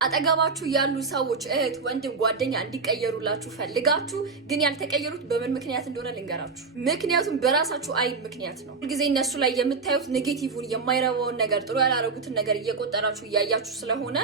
አጠገባችሁ ያሉ ሰዎች እህት፣ ወንድም፣ ጓደኛ እንዲቀየሩላችሁ ፈልጋችሁ ግን ያልተቀየሩት በምን ምክንያት እንደሆነ ልንገራችሁ። ምክንያቱም በራሳችሁ አይን ምክንያት ነው። ሁልጊዜ እነሱ ላይ የምታዩት ኔጌቲቭን የማይረባውን ነገር ጥሩ ያላረጉትን ነገር እየቆጠራችሁ እያያችሁ ስለሆነ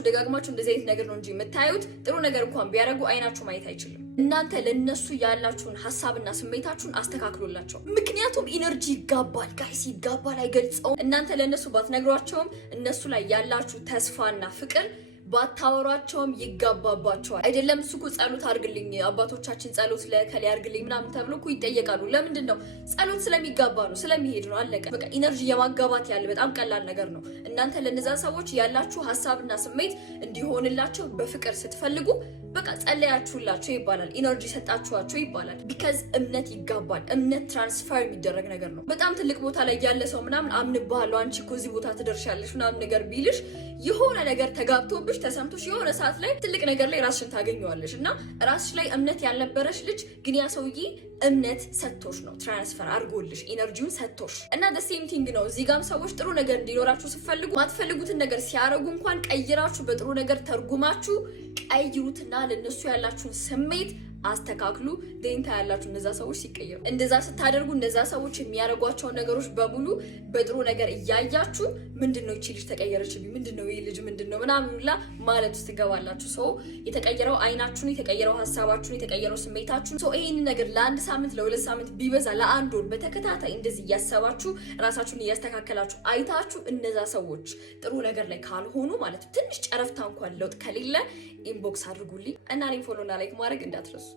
ደጋግማችሁ እንደዚህ አይነት ነገር ነው እንጂ የምታዩት ጥሩ ነገር እንኳን ቢያደርጉ አይናችሁ ማየት አይችልም። እናንተ ለነሱ ያላችሁን ሐሳብና ስሜታችሁን አስተካክሉላቸው። ምክንያቱም ኢነርጂ ይጋባል፣ ጋይስ ይጋባል፣ አይገልጸውም። እናንተ ለነሱ ባትነግሯቸውም እነሱ ላይ ያላችሁ ተስፋና ፍቅር ባታወሯቸውም ይጋባባቸዋል። አይደለም እሱ እኮ ጸሎት አድርግልኝ አባቶቻችን ጸሎት ለከሌ አድርግልኝ ምናምን ተብሎ እኮ ይጠየቃሉ። ለምንድን ነው? ጸሎት ስለሚጋባ ነው፣ ስለሚሄድ ነው። አለቀ በቃ። ኢነርጂ የማጋባት ያለ በጣም ቀላል ነገር ነው። እናንተ ለነዛ ሰዎች ያላችሁ ሐሳብና ስሜት እንዲሆንላቸው በፍቅር ስትፈልጉ በቃ ጸለያችሁላቸው ይባላል፣ ኢነርጂ ሰጣችኋቸው ይባላል። ቢካዝ እምነት ይጋባል። እምነት ትራንስፈር የሚደረግ ነገር ነው። በጣም ትልቅ ቦታ ላይ ያለ ሰው ምናምን አምንብሃለሁ አንቺ እኮ እዚህ ቦታ ትደርሻለሽ ምናምን ነገር ቢልሽ የሆነ ነገር ተጋብቶብሽ ተሰምቶሽ የሆነ ሰዓት ላይ ትልቅ ነገር ላይ ራስሽን ታገኘዋለሽ እና ራስሽ ላይ እምነት ያልነበረሽ ልጅ ግን ያ ሰውዬ እምነት ሰጥቶሽ ነው ትራንስፈር አድርጎልሽ ኢነርጂውን ሰጥቶሽ እና the same thing ነው። እዚህ ጋርም ሰዎች ጥሩ ነገር እንዲኖራችሁ ስትፈልጉ ማትፈልጉትን ነገር ሲያረጉ እንኳን ቀይራችሁ በጥሩ ነገር ተርጉማችሁ ቀይሩትና ለነሱ ያላችሁን ስሜት አስተካክሉ። ደንታ ያላችሁ እነዛ ሰዎች ሲቀየሩ እንደዛ ስታደርጉ እነዛ ሰዎች የሚያረጓቸው ነገሮች በሙሉ በጥሩ ነገር እያያችሁ ምንድነው እቺ ልጅ ተቀየረችብኝ፣ ምንድነው ይሄ ልጅ ምንድነው ምናምንላ ማለት ውስጥ ትገባላችሁ። ሰው የተቀየረው አይናችሁን፣ የተቀየረው ሐሳባችሁን፣ የተቀየረው ስሜታችሁን ሰው ይሄን ነገር ለአንድ ሳምንት ለሁለት ሳምንት ቢበዛ ለአንድ ወር በተከታታይ እንደዚህ እያሰባችሁ ራሳችሁን እያስተካከላችሁ አይታችሁ እነዛ ሰዎች ጥሩ ነገር ላይ ካልሆኑ ማለት ትንሽ ጨረፍታ እንኳን ለውጥ ከሌለ ኢንቦክስ አድርጉልኝ እና እኔን ፎሎ እና ላይክ ማድረግ እንዳትረሱ።